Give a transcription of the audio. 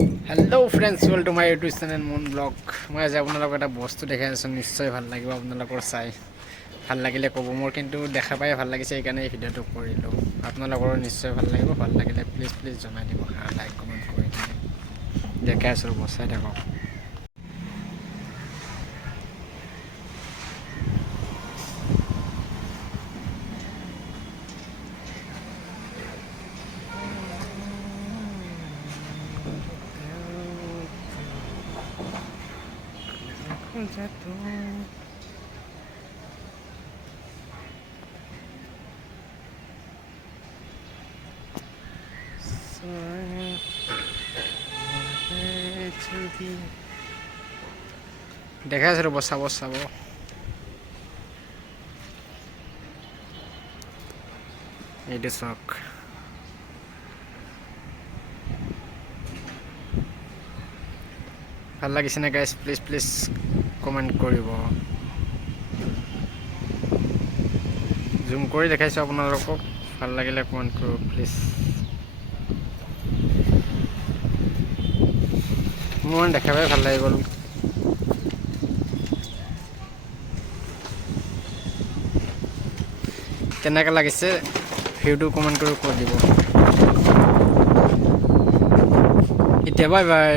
Hello' friends, welcome to my YouTube channel moon blog. মই আজি আপোনালোকক এটা বস্তু দেখাই আছোঁ, নিশ্চয় ভাল লাগিব আপোনালোকৰ চাই। ভাল লাগিলে ক'ব, মোৰ কিন্তু দেখা পাই ভাল লাগিছে, সেইকাৰণে এই ভিডিঅ'টো কৰিলোঁ। আপোনালোকৰো নিশ্চয় ভাল লাগিব, ভাল লাগিলে প্লিজ জনাই দিব হা, লাইক কমেণ্ট কৰি কিনে। দেখাই আছোঁ ৰ'ব, চাই থাকক। দেখাই আছোঁ ৰ'ব, চাব এইটো চাওক। ভাল লাগিছে নে গাইজ? প্লিজ কমেণ্ট কৰিব। জুম কৰি দেখাইছোঁ আপোনালোকক, ভাল লাগিলে কমেণ্ট কৰিব প্লিজ। মোৰ দেখা পাই ভাল লাগি গ'ল। কেনেকৈ লাগিছে ভিডিঅ'টো কমেণ্ট কৰি কৈ দিব। এতিয়া বাই বাই।